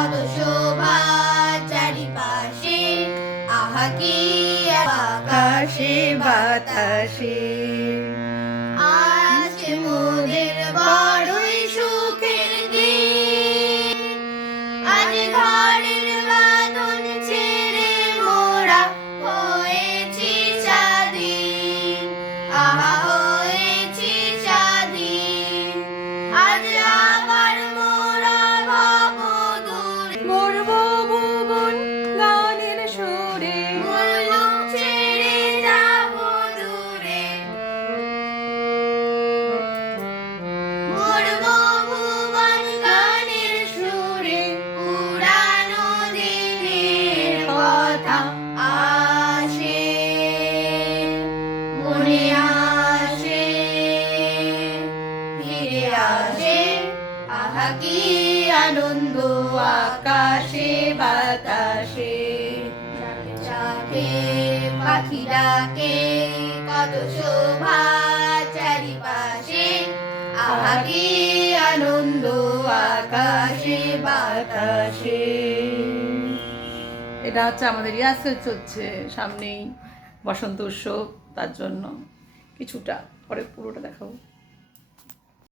কত শোভা চারিপাশে, আহা কি আকাশে বাতাসে। আজ মোদের বড়ই সুখের দিন, আজ ঘরের বাঁধন ছেড়ে মোরা হয়েছি স্বাধীন, আহা হয়েছি স্বাধীন। আজ আবার মোরা ভব দূরে, মরবো ভুবন গানের সুরে, মুলুক ছেড়ে যাব দূরে। মরবো ভুবন গানের সুরে, পুরানো দিনের কথা আসে, মনে আসে, ফিরে আসে। আহা কি আনন্দ আকাশে বাতাসে। ডাকে ডাকে পাখি ডাকে, কত শোভা চারিপাশে, আহা কি আনন্দ আকাশে বাতাসে। এটা হচ্ছে আমাদের রিহার্সেল চলছে, সামনেই বসন্ত উৎসব, তার জন্য কিছুটা, পরে পুরোটা দেখাবো।